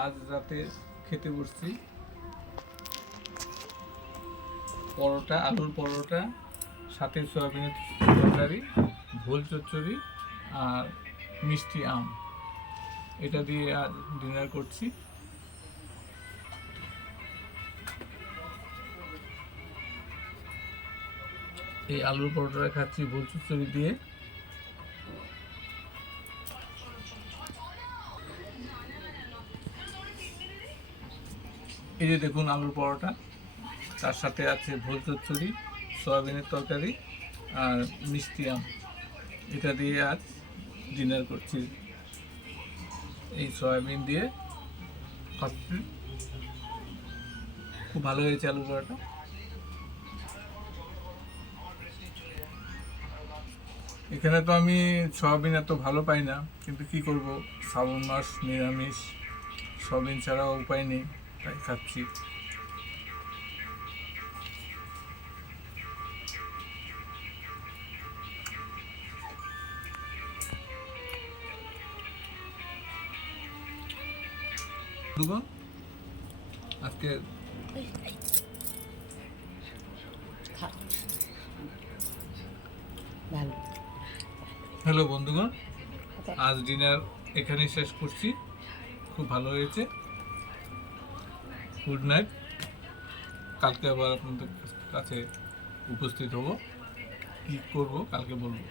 আজ রাতে খেতে বসছি পরোটা, আলুর পরোটা, সাথে সয়াবিনের তরকারি, ভোল চচ্চড়ি আর মিষ্টি আম। এটা দিয়ে আজ ডিনার করছি। এই আলুর পরোটাটা খাচ্ছি ভোল চচ্চড়ি দিয়ে। এই যে দেখুন আলুর পরোটা, তার সাথে আছে ভোল চচ্চড়ি, সয়াবিনের তরকারি আর মিষ্টি আম। এটা দিয়ে আজ ডিনার করছি। এই সয়াবিন দিয়ে খাচ্ছি, খুব ভালো হয়েছে আলুর পরোটা। এখানে তো আমি সয়াবিন এত ভালো পাই না, কিন্তু কি করব, শ্রাবণ মাস, নিরামিষ, সয়াবিন ছাড়া উপায় নেই, তাই খাচ্ছি। বন্ধুগণ, আজকে হ্যালো বন্ধুগণ, আজ ডিনার এখানেই শেষ করছি। খুব ভালো হয়েছে। Good night. কালকে আবার আপনাদের কাছে উপস্থিত হব। কী করবো কালকে বলবো।